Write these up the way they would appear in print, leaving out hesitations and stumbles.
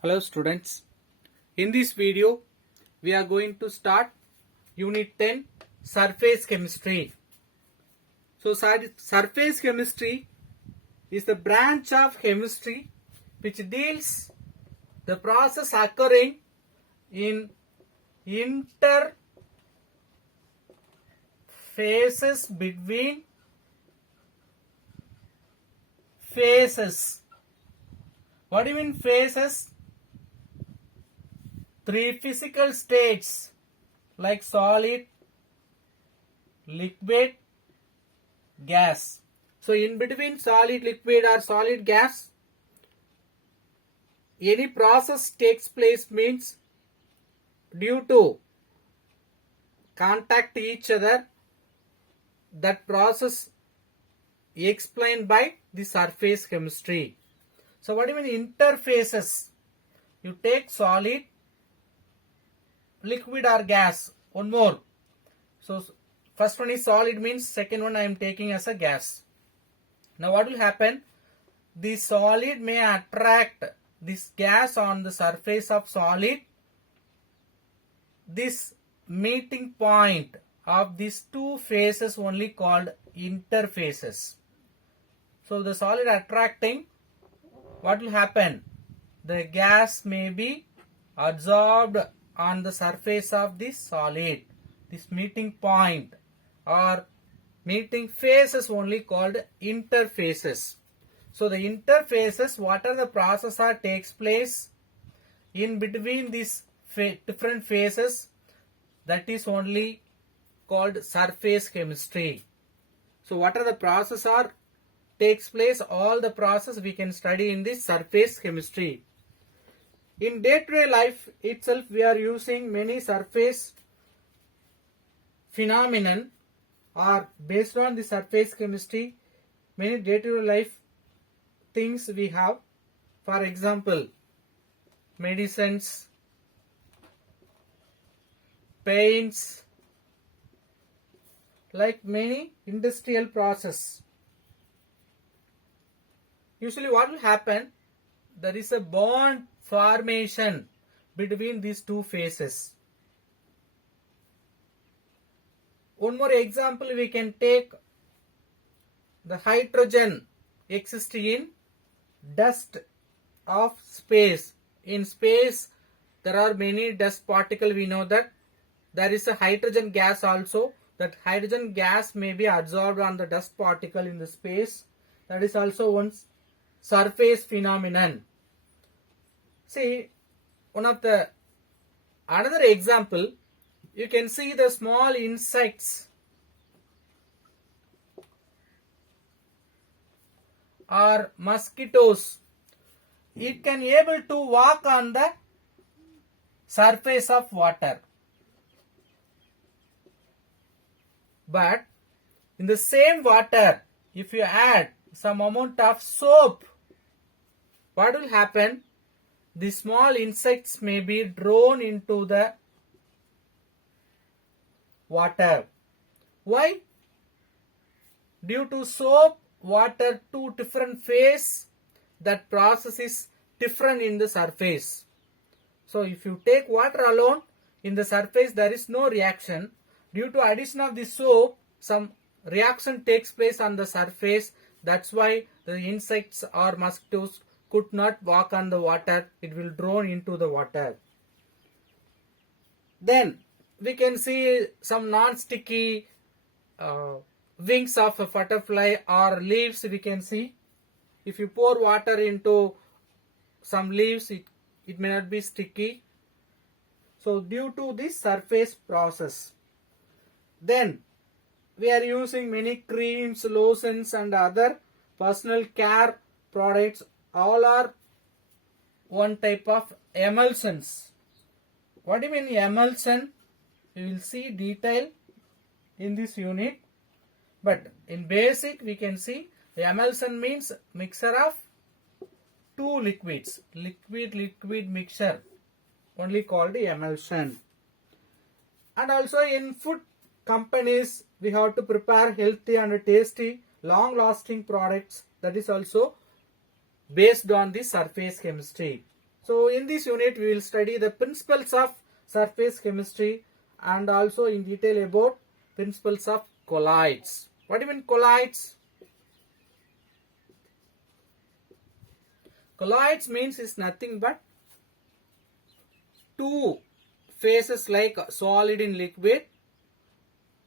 Hello students, in this video we are going to start unit 10 surface chemistry. So surface chemistry is the branch of chemistry which deals the process occurring in interfaces between phases. What do you mean phases? Three physical states like solid, liquid, gas. So in between solid, liquid or solid gas, any process takes place means due to contact each other, that process explained by the surface chemistry. So what do you mean interfaces? You take solid, liquid or gas. One more. So first one is solid means second one I am taking as a gas. Now what will happen? The solid may attract this gas on the surface of solid. This meeting point of these two phases only called interfaces. So the solid attracting, what will happen? The gas may be absorbed on the surface of the solid. This meeting point or meeting phases only called interfaces. So the interfaces, what are the process that takes place in between these different phases, that is only called surface chemistry. So what are the process are takes place, all the process we can study in this surface chemistry. In day-to-day life itself we are using many surface phenomenon or based on the surface chemistry, many day-to-day life things we have. For example, medicines, paints, like many industrial process. Usually what will happen? There is a bond formation between these two phases. One more example we can take, the hydrogen exists in dust of space. In space there are many dust particles, we know that. There is a hydrogen gas also. That hydrogen gas may be absorbed on the dust particle in the space. That is also one surface phenomenon. See, one of the another example, you can see the small insects or mosquitoes. It can able to walk on the surface of water. But in the same water, if you add some amount of soap, what will happen? The small insects may be drawn into the water. Why? Due to soap, water, two different phase, that process is different in the surface. So if you take water alone, in the surface there is no reaction. Due to addition of the soap, some reaction takes place on the surface. That's why the insects or mosquitoes could not walk on the water. It will drawn into the water. Then we can see some non-sticky wings of a butterfly or leaves. We can see if you pour water into some leaves, it may not be sticky. So due to this surface process. Then we are using many creams, lotions and other personal care products. All are one type of emulsions. What do you mean emulsion? We will see detail in this unit. But in basic we can see the emulsion means mixture of two liquids. Liquid mixture only called the emulsion. And also in food companies we have to prepare healthy and tasty long lasting products. That is also based on the surface chemistry. So in this unit we will study the principles of surface chemistry and also in detail about principles of colloids. What do you mean colloids? Colloids means is nothing but two phases like solid in liquid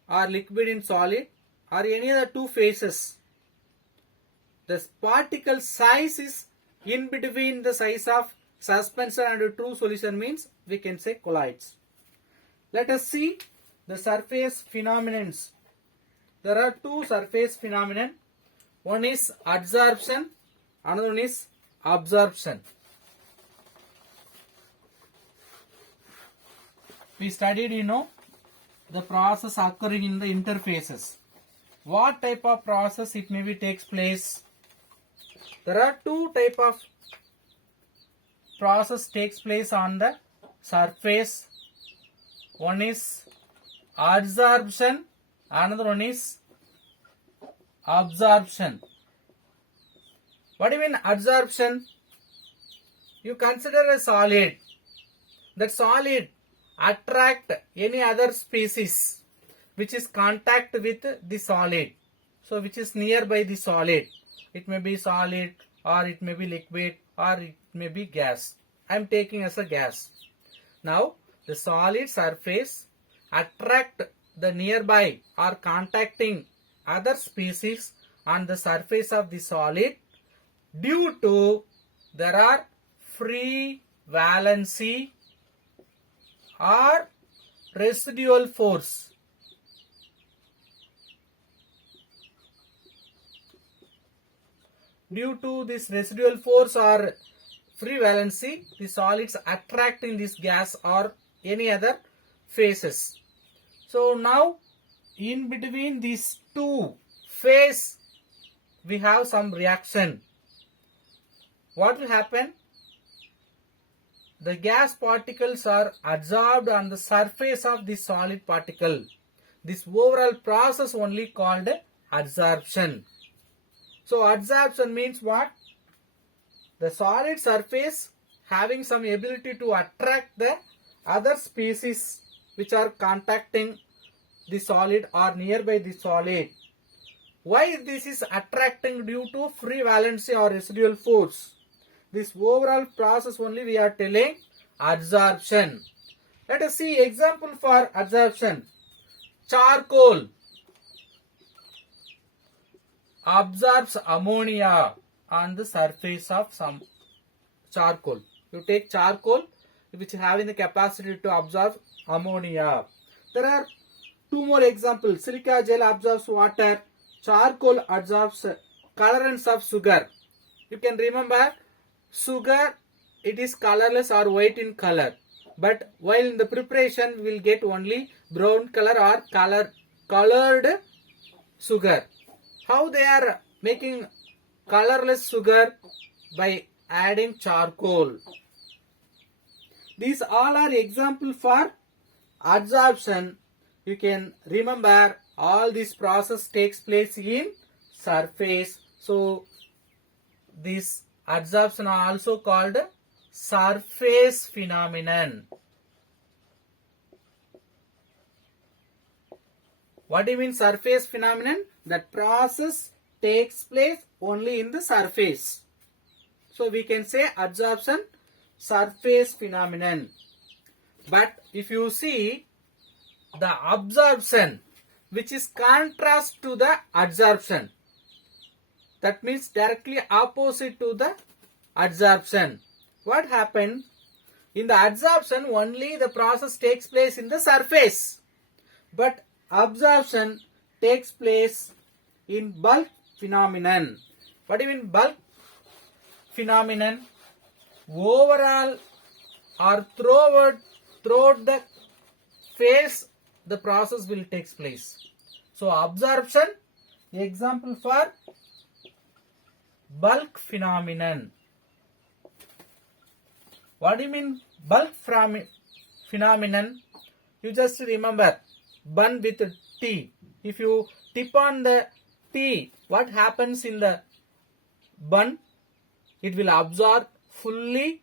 or liquid in solid or any other two phases. The particle size is in between the size of suspension and a true solution means we can say colloids. Let us see the surface phenomena. There are two surface phenomena. One is adsorption, another one is absorption. We studied, the process occurring in the interfaces. What type of process it maybe takes place? There are two type of process takes place on the surface. One is adsorption, another one is absorption. What do you mean adsorption? You consider a solid. That solid attract any other species which is contact with the solid. So which is nearby the solid. It may be solid or it may be liquid or it may be gas. I am taking as a gas. Now the solid surface attract the nearby or contacting other species on the surface of the solid due to there are free valency or residual force. Due to this residual force or free valency, the solids attracting this gas or any other phases. So now in between these two phases we have some reaction. What will happen? The gas particles are adsorbed on the surface of the solid particle. This overall process only called adsorption. So adsorption means what? The solid surface having some ability to attract the other species which are contacting the solid or nearby the solid. Why this is attracting? Due to free valency or residual force. This overall process only we are telling adsorption. Let us see example for adsorption. Charcoal absorbs ammonia on the surface of some charcoal. You take charcoal which having the capacity to absorb ammonia. There are two more examples. Silica gel absorbs water. Charcoal absorbs colorants of sugar. You can remember sugar, it is colorless or white in color. But while in the preparation we will get only brown color or colored sugar. How they are making colorless sugar? By adding charcoal. These all are example for adsorption. You can remember all this process takes place in surface. So this adsorption are also called surface phenomenon. What do you mean surface phenomenon? That process takes place only in the surface. So we can say adsorption surface phenomenon. But if you see the absorption which is contrast to the adsorption, that means directly opposite to the adsorption. What happened? In the adsorption only the process takes place in the surface. But absorption takes place in bulk phenomenon. What do you mean bulk phenomenon? Overall or throughout the phase the process will take place. So absorption, example for bulk phenomenon. What do you mean bulk phenomenon? You just remember bun with tea. If you tip on the tea, what happens in the bun? It will absorb fully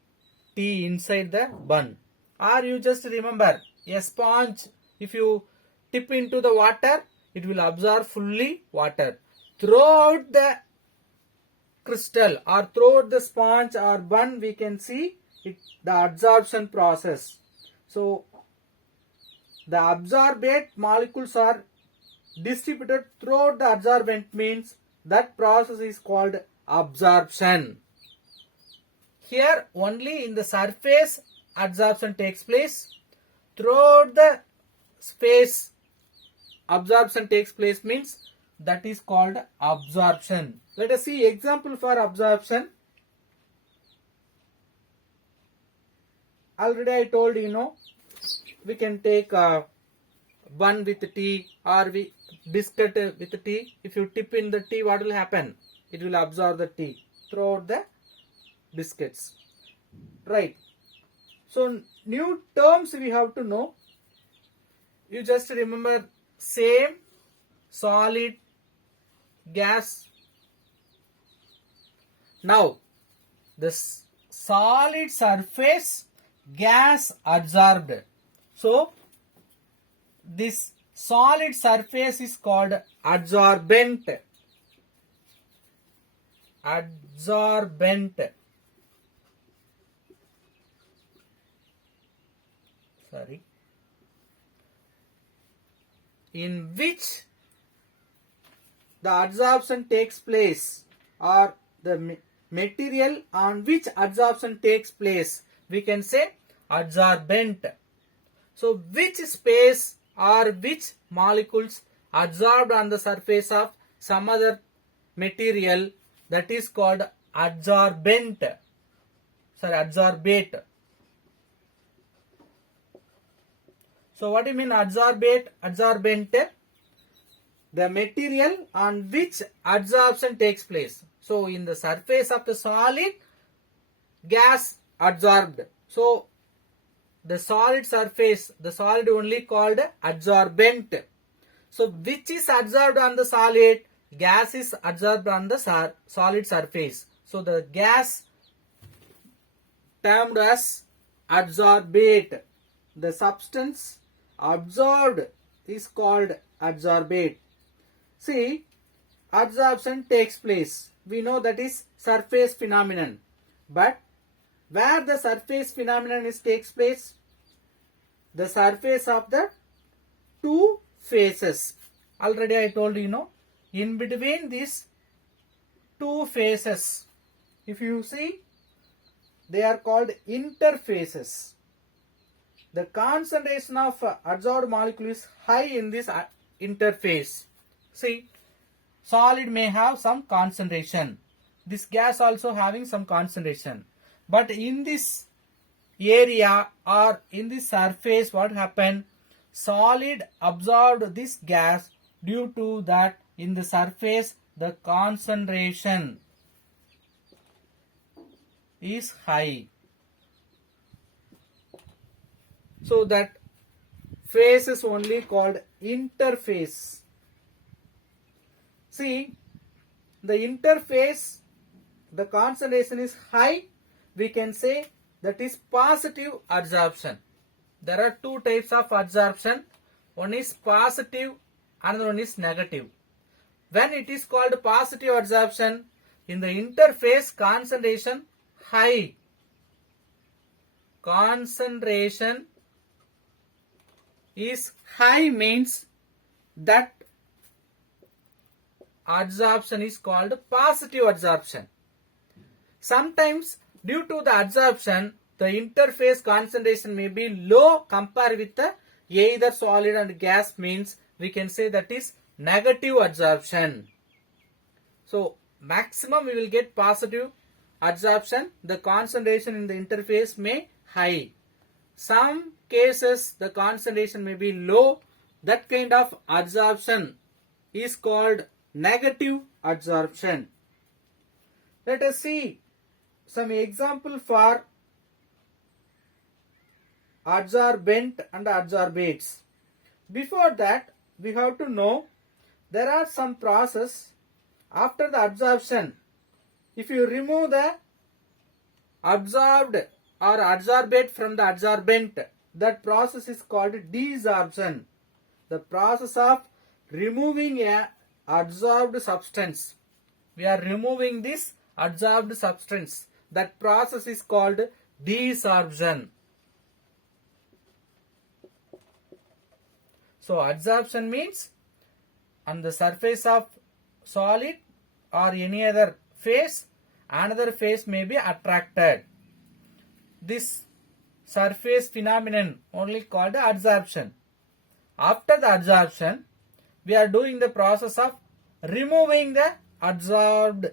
tea inside the bun. Or you just remember a sponge, if you tip into the water, it will absorb fully water. Throughout the crystal or throughout the sponge or bun, we can see it, the absorption process. So the absorbate molecules are distributed throughout the absorbent, means that process is called absorption. Here only in the surface absorption takes place. Throughout the space absorption takes place, means that is called absorption. Let us see example for absorption. Already I told we can take bun with tea or biscuit with tea. If you tip in the tea, what will happen? It will absorb the tea throughout the biscuits. Right. So new terms we have to know. You just remember same, solid, gas. Now the solid surface, gas adsorbed. So this solid surface is called adsorbent. Adsorbent. Sorry. In which the adsorption takes place, or the material on which adsorption takes place, we can say adsorbent. So which space or which molecules adsorbed on the surface of some other material, that is called adsorbent. Sorry, adsorbate. So what do you mean adsorbate? Adsorbent, the material on which adsorption takes place. So in the surface of the solid, gas adsorbed. So the solid surface, the solid only called adsorbent. So which is adsorbed on the solid? Gas is adsorbed on the solid surface. So the gas termed as adsorbate. The substance absorbed is called adsorbate. See, adsorption takes place. We know that is surface phenomenon. But where the surface phenomenon takes place? The surface of the two faces. Already I told in between these two faces, if you see, they are called interfaces. The concentration of adsorbed molecule is high in this interface. See, solid may have some concentration. This gas also having some concentration. But in this area or in this surface, what happened? Solid absorbed this gas, due to that in the surface the concentration is high. So that phase is only called interface. See, the interface, the concentration is high, we can say that is positive adsorption. There are two types of adsorption. One is positive, another one is negative. When it is called positive adsorption, in the interface concentration high. Concentration is high means that adsorption is called positive adsorption. Sometimes due to the adsorption, the interface concentration may be low compared with the either solid and gas, means we can say that is negative adsorption. So maximum we will get positive adsorption. The concentration in the interface may high. Some cases the concentration may be low. That kind of adsorption is called negative adsorption. Let us see some example for adsorbent and adsorbates. Before that, we have to know there are some process after the absorption. If you remove the absorbed or adsorbate from the adsorbent. That process is called desorption. The process of removing a adsorbed substance. We are removing this adsorbed substance. That process is called desorption. So adsorption means on the surface of solid or any other phase, another phase may be attracted. This surface phenomenon only called adsorption. After the adsorption, we are doing the process of removing the adsorbed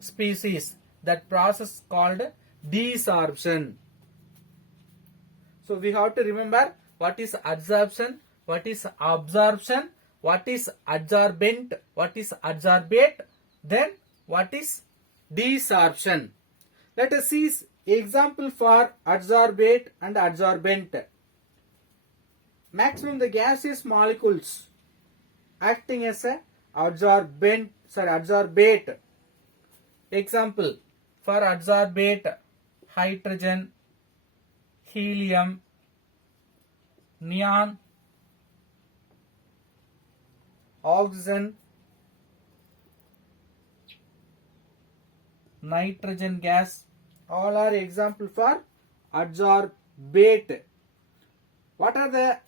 species. That process called desorption. So we have to remember what is adsorption, what is absorption, what is adsorbent, what is adsorbate, then what is desorption. Let us see example for adsorbate and adsorbent. Maximum the gaseous molecules acting as a adsorbate. Example for adsorbate: hydrogen, helium, neon, oxygen, nitrogen gas. All are example for adsorbate. What are the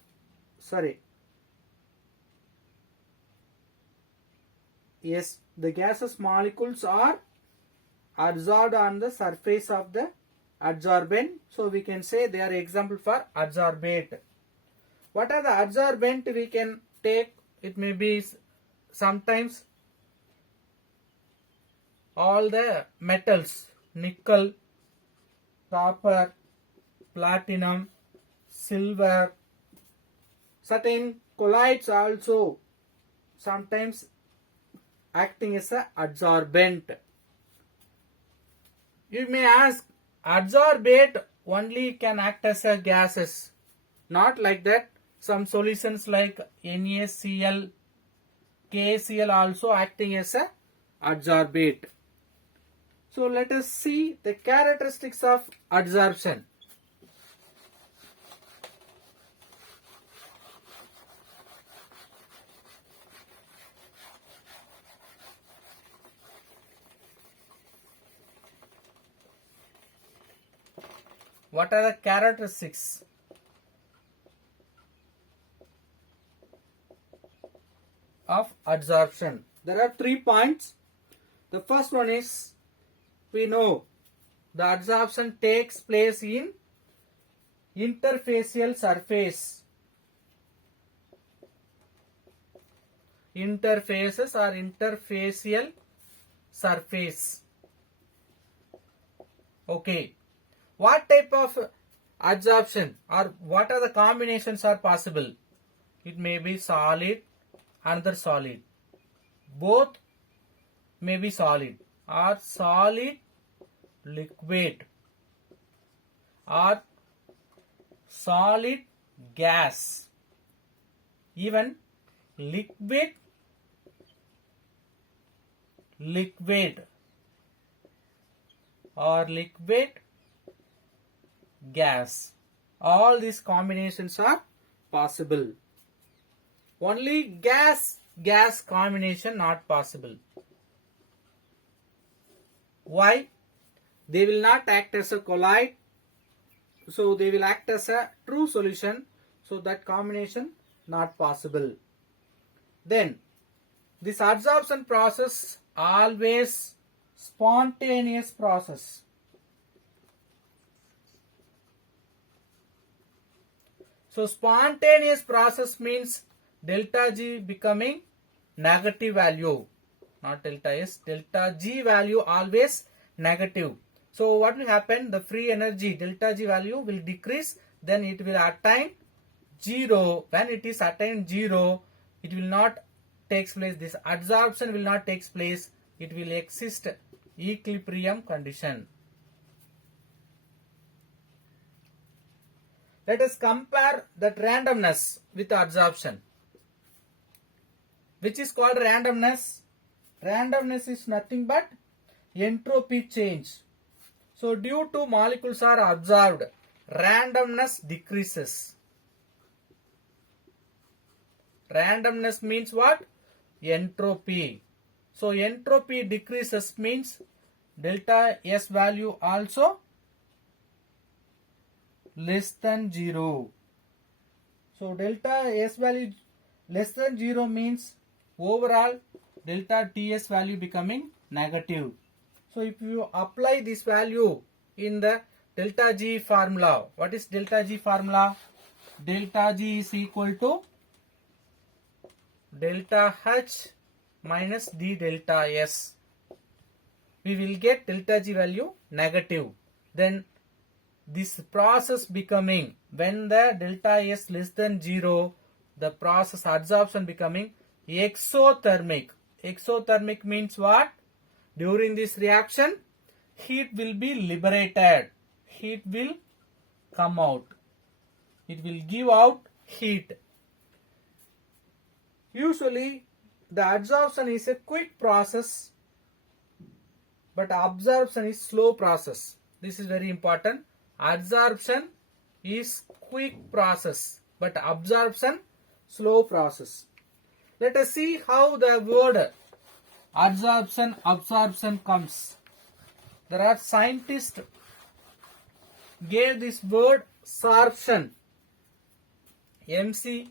Yes, the gaseous molecules are adsorbed on the surface of the adsorbent. So we can say they are example for adsorbate. What are the adsorbent we can take? It may be sometimes all the metals, nickel, copper, platinum, silver, certain colloids also sometimes acting as a adsorbent. You may ask, adsorbate only can act as a gases. Not like that. Some solutions like NaCl, KCl also acting as a adsorbate. So let us see the characteristics of adsorption. What are the characteristics? Of adsorption? There are 3 points. The first one is, we know the adsorption takes place in interfacial surface. Interfaces or interfacial surface. Okay. What type of adsorption or what are the combinations are possible? It may be solid, another solid. Both may be solid, or solid liquid, or solid gas, even liquid or liquid gas. All these combinations are possible. Only gas combination not possible. Why? They will not act as a colloid, so they will act as a true solution, so that combination not possible. Then this adsorption process always spontaneous process. So spontaneous process means delta G becoming negative value, not delta S, delta G value always negative. So what will happen? The free energy delta G value will decrease, then it will attain 0. When it is attained 0, it will not take place. This adsorption will not take place. It will exist equilibrium condition. Let us compare that randomness with adsorption. Which is called randomness? Randomness is nothing but entropy change. So due to molecules are absorbed, randomness decreases. Randomness means what? Entropy. So entropy decreases means delta S value also less than 0. So delta S value less than 0 means overall delta TS value becoming negative. So if you apply this value in the delta G formula, what is delta G formula? Delta G is equal to delta H minus d delta S. We will get delta G value negative. Then this process becoming, when the delta S less than 0, the process adsorption becoming exothermic. Exothermic means what? During this reaction, heat will be liberated. Heat will come out. It will give out heat. Usually, the adsorption is a quick process, but absorption is slow process. This is very important. Adsorption is quick process, but absorption slow process. Let us see how the word absorption comes. There are scientists gave this word sorption. MC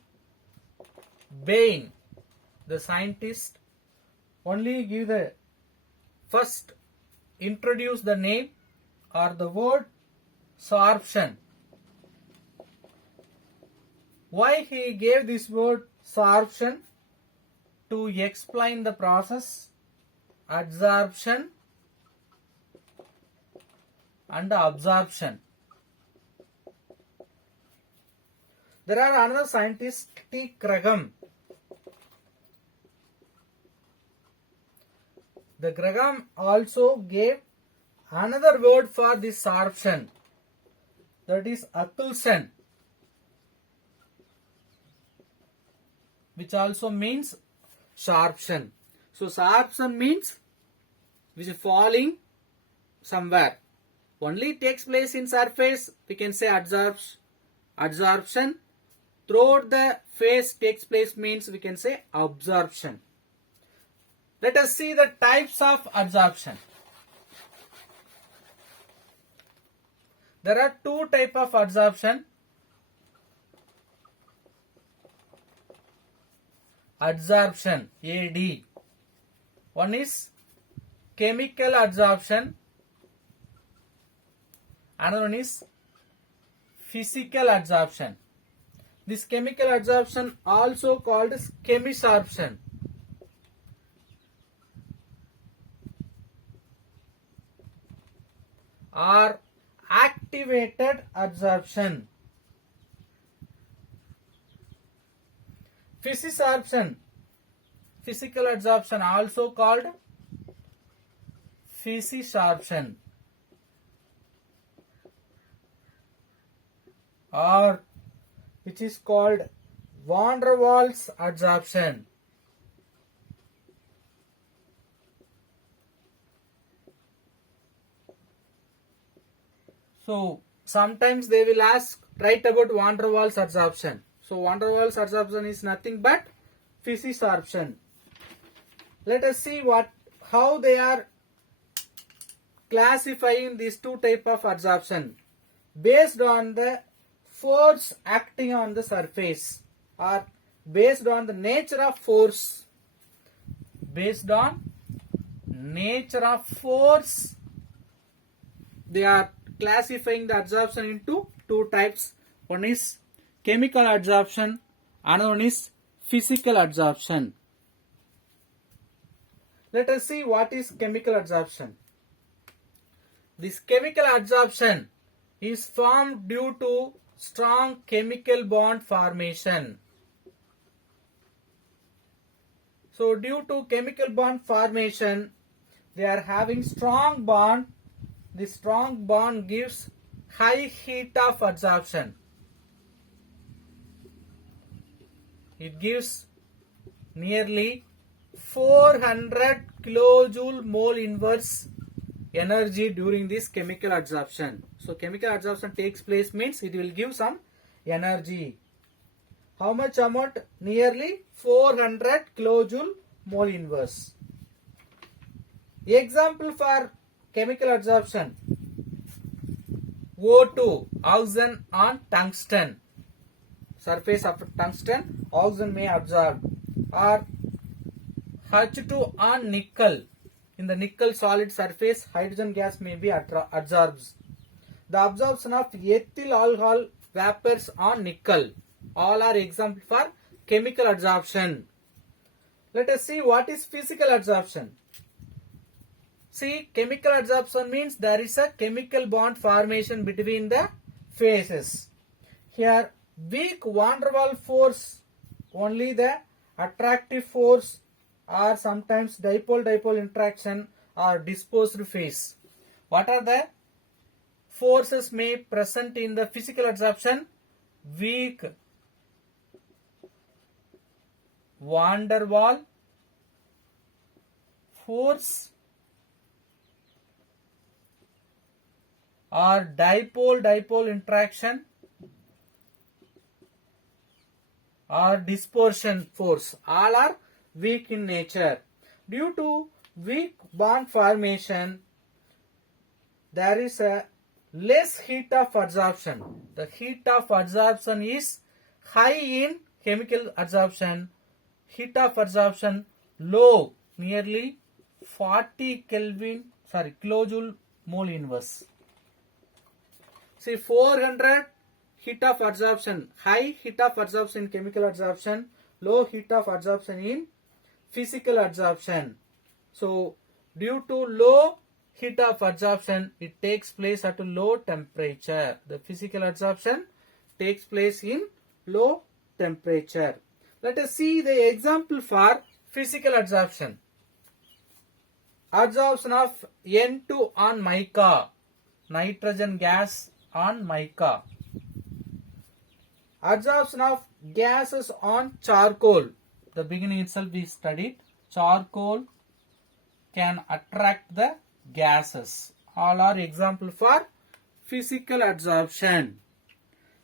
Bain, the scientist, only give the first introduce the name or the word sorption. Why he gave this word sorption? To explain the process adsorption and absorption. There are another scientist, T. Graham. The Graham also gave another word for this sorption, that is Acculson, which also means sorption. So sorption means which is falling somewhere. Only takes place in surface, we can say adsorption. Throughout the phase takes place means we can say absorption. Let us see the types of adsorption. There are two types of adsorption. Adsorption, AD. One is chemical adsorption. Another one is physical adsorption. This chemical adsorption also called as chemisorption. Or activated adsorption. Physisorption, physical adsorption also called physisorption, or which is called van der Waals adsorption. So sometimes they will ask, write about van der Waals adsorption. So van der Waals adsorption is nothing but physisorption. Let us see how they are classifying these two types of adsorption based on the force acting on the surface, or based on the nature of force. Based on nature of force, they are classifying the adsorption into two types. One is chemical adsorption, another one is physical adsorption. Let us see what is chemical adsorption. This chemical adsorption is formed due to strong chemical bond formation. So due to chemical bond formation, they are having strong bond. This strong bond gives high heat of adsorption. It gives nearly 400 kilojoule mole inverse energy during this chemical adsorption. So chemical adsorption takes place means it will give some energy. How much amount? Nearly 400 kilojoule mole inverse. Example for chemical adsorption: O2, oxygen on tungsten. Surface of tungsten, oxygen may absorb. Or H2 on nickel. In the nickel solid surface, hydrogen gas may be absorbed. The absorption of ethyl alcohol vapors on nickel. All are example for chemical adsorption. Let us see what is physical adsorption. See, chemical adsorption means there is a chemical bond formation between the phases. Here, weak van der Waals force, only the attractive force, or sometimes dipole-dipole interaction or disposed phase. What are the forces may present in the physical adsorption? Weak van der Waals force or dipole-dipole interaction or dispersion force. All are weak in nature. Due to weak bond formation, there is a less heat of adsorption. The heat of adsorption is high in chemical adsorption. Heat of adsorption low, nearly 40 kilojoule mole inverse. See, 400 heat of adsorption, high heat of adsorption in chemical adsorption, low heat of adsorption in physical adsorption. So, due to low heat of adsorption, it takes place at a low temperature. The physical adsorption takes place in low temperature. Let us see the example for physical adsorption. Adsorption of N2 on mica, nitrogen gas on mica. Adsorption of gases on charcoal. The beginning itself we studied. Charcoal can attract the gases. All are example for physical adsorption.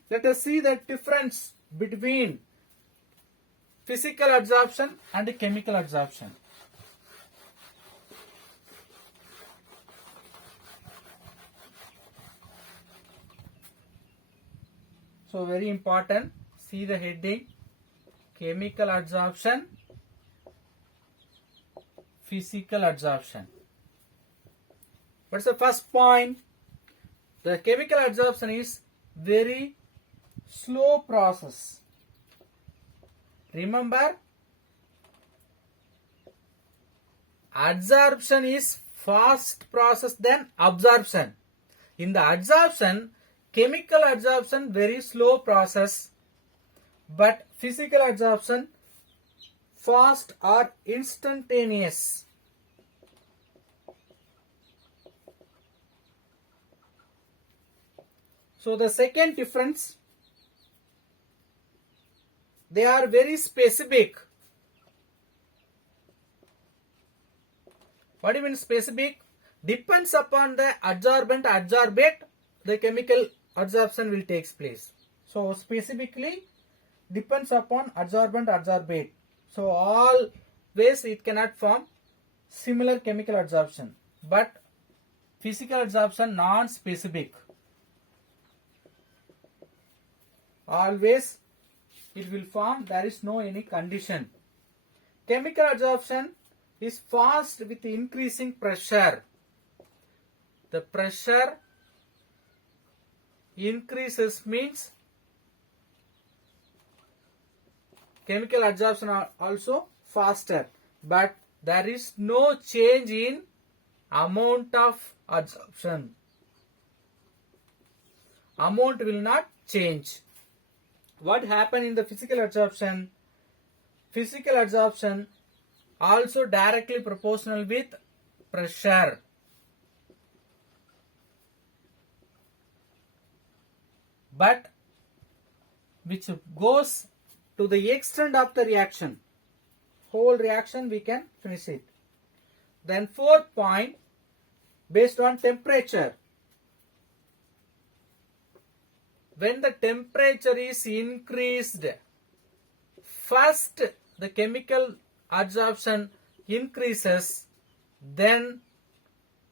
Let us see the difference between physical adsorption and chemical adsorption. So very important, see the heading: chemical adsorption, physical adsorption. What's the first point? The chemical adsorption is very slow process. Remember, adsorption is fast process than absorption. In the adsorption, chemical adsorption very slow process, but physical adsorption fast or instantaneous. So the second difference, they are very specific. What do you mean specific? Depends upon the adsorbent adsorbate, the chemical adsorption will take place. So specifically depends upon adsorbent adsorbate. So always it cannot form similar chemical adsorption, but physical adsorption non-specific. Always it will form, there is no any condition. Chemical adsorption is fast with increasing pressure. The pressure increases means chemical adsorption are also faster, but there is no change in amount of adsorption. Amount will not change. What happened in the physical adsorption? Physical adsorption also directly proportional with pressure. But which goes to the extent of the reaction. Whole reaction we can finish it. Then fourth point, based on temperature. When the temperature is increased, first the chemical absorption increases, then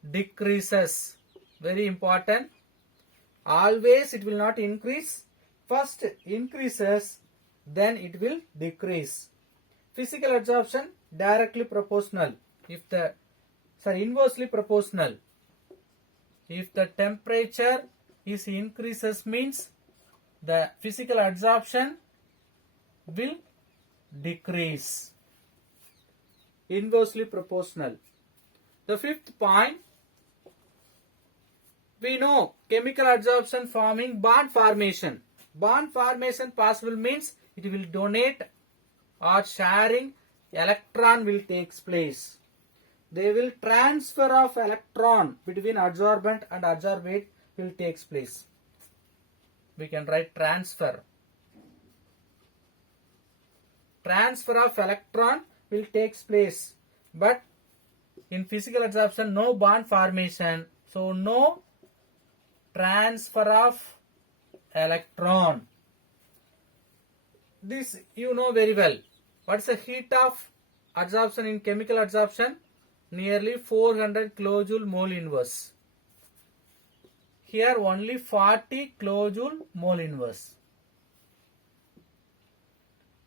decreases. Very important. Always it will not increase. First increases, then it will decrease. Physical absorption directly proportional. Inversely proportional. If the temperature is increases means the physical absorption will decrease. Inversely proportional. The fifth point, we know chemical absorption forming bond formation. Bond formation possible means it will donate or sharing electron will takes place. They will transfer of electron between adsorbent and adsorbate will takes place. We can write transfer. Transfer of electron will takes place, but in physical absorption no bond formation, so no transfer of electron. This you know very well. What is the heat of absorption in chemical absorption? Nearly 400 kilojoule mole inverse. Here only 40 kilojoule mole inverse.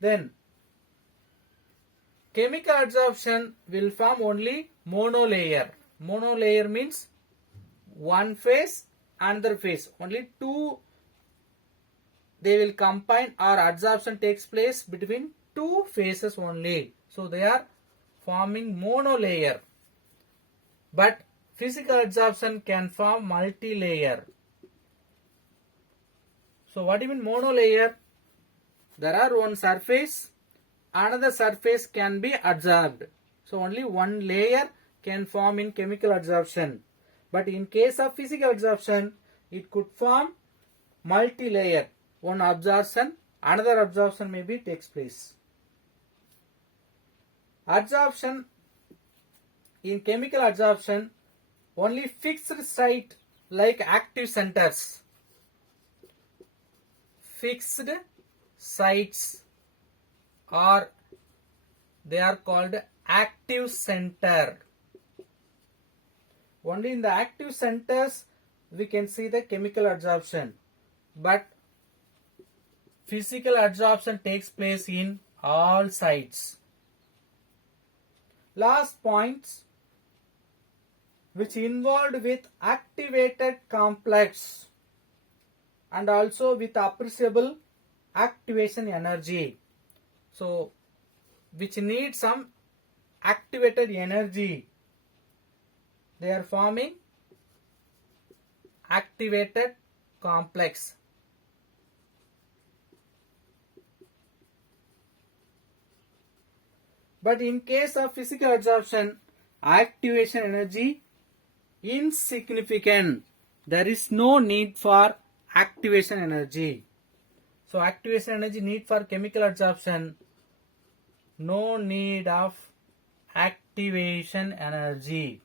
Then chemical absorption will form only monolayer. Monolayer means one phase, another phase. Only two they will combine or absorption takes place between two phases only. So they are forming monolayer. But physical absorption can form multi-layer. So what do you mean monolayer? There are one surface, another surface can be absorbed. So only one layer can form in chemical absorption. But in case of physical absorption, it could form multi-layer. One absorption, another absorption maybe takes place. Absorption in chemical absorption, only fixed site like active centers. Fixed sites or they are called active center. Only in the active centers we can see the chemical absorption, but physical absorption takes place in all sites. Last points which involved with activated complex and also with appreciable activation energy. So which need some activated energy. They are forming activated complex. But in case of physical absorption, activation energy insignificant. There is no need for activation energy. So activation energy need for chemical absorption. No need of activation energy.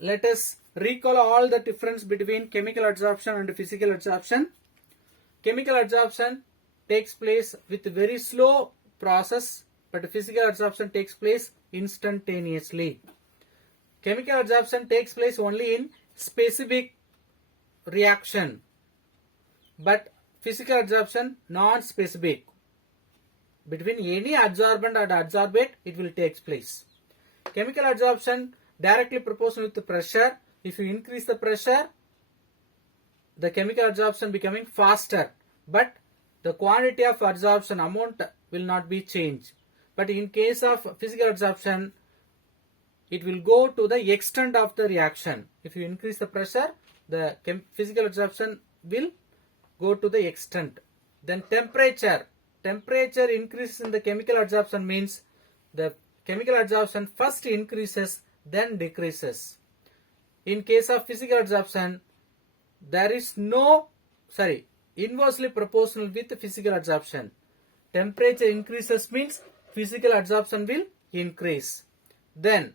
Let us recall all the difference between chemical absorption and physical absorption. Chemical absorption takes place with very slow process, but physical absorption takes place instantaneously. Chemical absorption takes place only in specific reaction, but physical absorption non-specific. Between any adsorbent and adsorbate, it will take place. Chemical absorption directly proportional with the pressure. If you increase the pressure, the chemical absorption becoming faster, but the quantity of absorption amount will not be changed. But in case of physical absorption, it will go to the extent of the reaction. If you increase the pressure, the physical absorption will go to the extent. Then temperature. Temperature increase in the chemical absorption means the chemical absorption first increases, then decreases. In case of physical absorption, there is no, inversely proportional with physical absorption. Temperature increases means physical absorption will increase. Then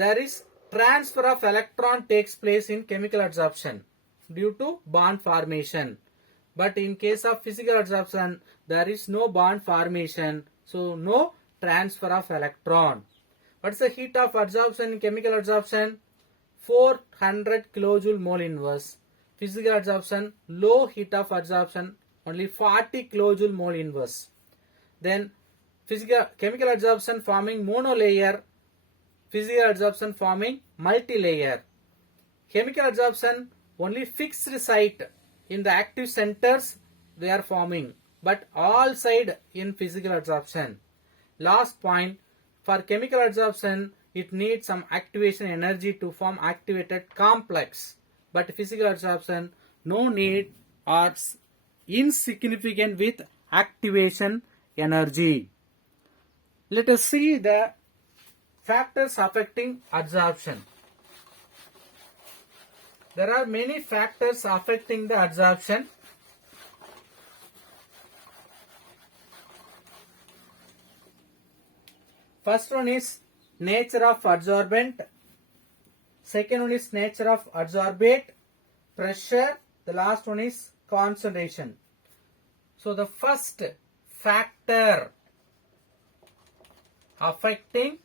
there is transfer of electron takes place in chemical adsorption due to bond formation. But in case of physical adsorption, there is no bond formation, so no transfer of electron. What is the heat of adsorption in chemical adsorption? 400 kilojoule mole inverse. Physical adsorption, low heat of adsorption, only 40 kilojoule mole inverse. Then chemical adsorption forming monolayer, physical adsorption forming multi-layer. Chemical adsorption only fixed site in the active centers they are forming, but all side in physical adsorption. Last point, for chemical adsorption it needs some activation energy to form activated complex, but physical adsorption no need or insignificant with activation energy. Let us see the factors affecting adsorption. There are many factors affecting the adsorption. First one is nature of adsorbent. Second one is nature of adsorbate, pressure. The last one is concentration. So the first factor affecting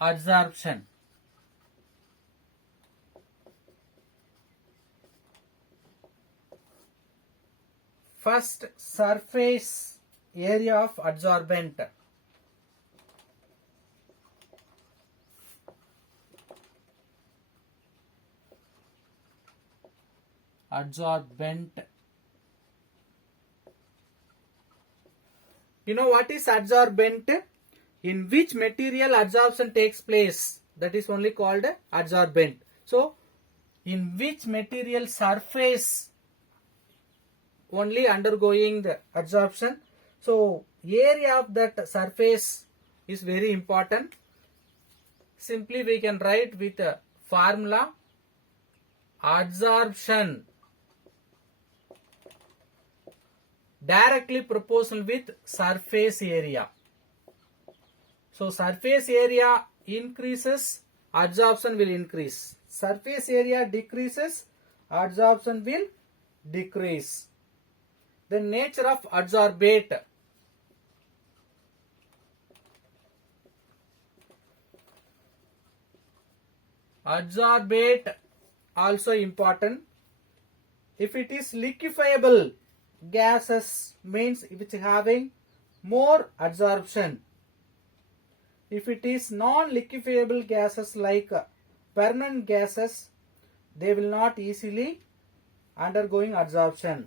adsorption. First, surface area of adsorbent. Adsorbent. You know what is adsorbent? In which material adsorption takes place, that is only called adsorbent. So, in which material surface only undergoing the adsorption. So, area of that surface is very important. Simply we can write with a formula, adsorption directly proportional with surface area. So, surface area increases, adsorption will increase. Surface area decreases, adsorption will decrease. The nature of adsorbate. Adsorbate also important. If it is liquefiable gases, means which having more adsorption. If it is non-liquefiable gases like permanent gases, they will not easily undergoing adsorption.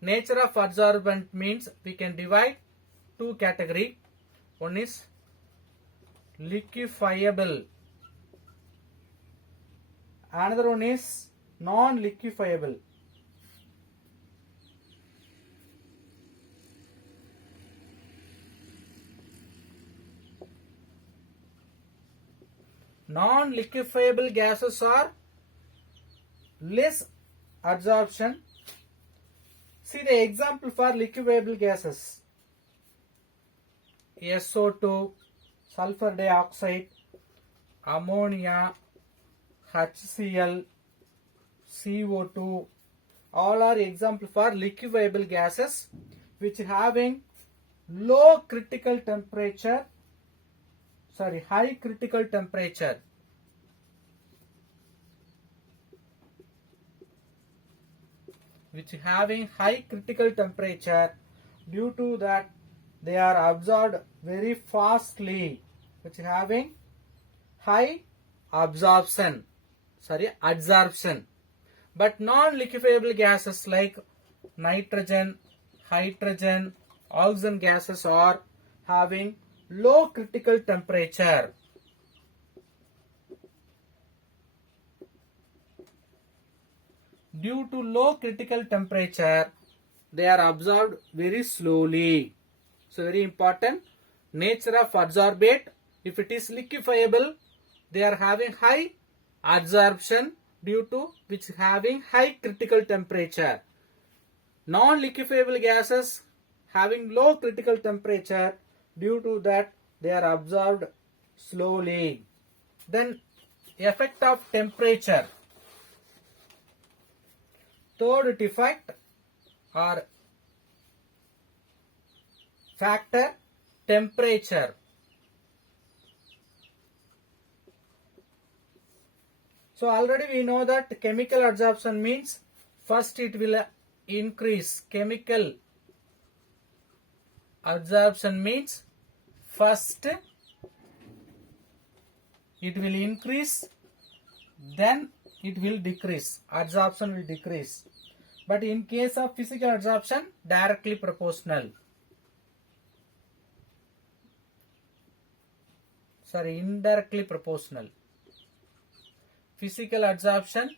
Nature of adsorbent means we can divide two category. One is liquefiable, another one is non-liquefiable. Non-liquefiable gases are less adsorption. See the example for liquefiable gases. SO2, sulfur dioxide, ammonia, HCl, CO2, all are example for liquefiable gases which having high critical temperature, which having high critical temperature. Due to that they are absorbed very fastly, which having high adsorption. But non-liquefiable gases like nitrogen, hydrogen, oxygen gases are having low critical temperature. Due to low critical temperature, they are absorbed very slowly. So very important. Nature of adsorbate. If it is liquefiable, they are having high adsorption due to which having high critical temperature. Non-liquefiable gases having low critical temperature. Due to that, they are absorbed slowly. Then effect of temperature. Third defect or factor, temperature. So already we know that chemical adsorption means first it will increase. Chemical adsorption means first it will increase, then it will decrease. Adsorption will decrease. But in case of physical adsorption, directly proportional. Indirectly proportional. Physical adsorption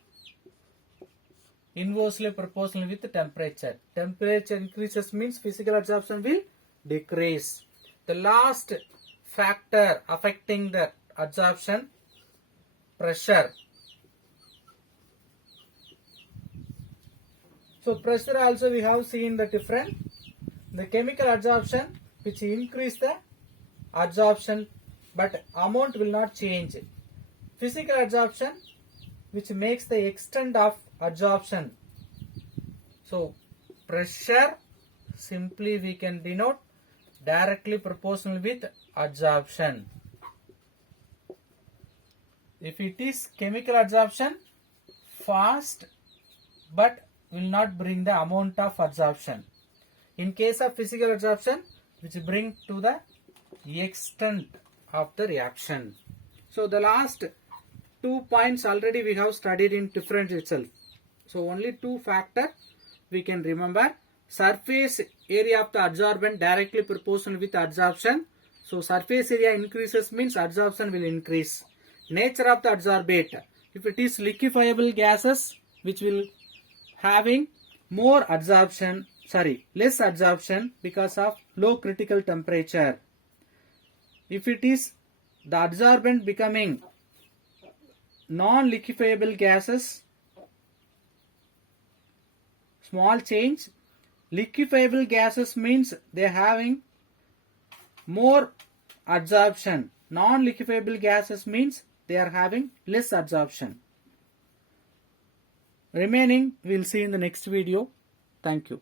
inversely proportional with temperature. Temperature increases means physical adsorption will decrease. The last factor affecting the adsorption, pressure. So pressure also we have seen the difference. The chemical adsorption which increase the adsorption but amount will not change. Physical adsorption which makes the extent of adsorption. So pressure simply we can denote directly proportional with adsorption. If it is chemical adsorption, fast but will not bring the amount of adsorption. In case of physical adsorption, which bring to the extent of the reaction. So the last 2 points already we have studied in difference itself. So only 2 factors we can remember. Surface area of the adsorbent directly proportional with adsorption. So surface area increases means adsorption will increase. Nature of the adsorbate. If it is liquefiable gases which will having more adsorption, less adsorption because of low critical temperature. If it is the adsorbent becoming non-liquefiable gases, small change. Liquefiable gases means they are having more adsorption. Non-liquefiable gases means they are having less adsorption. Remaining we will see in the next video. Thank you.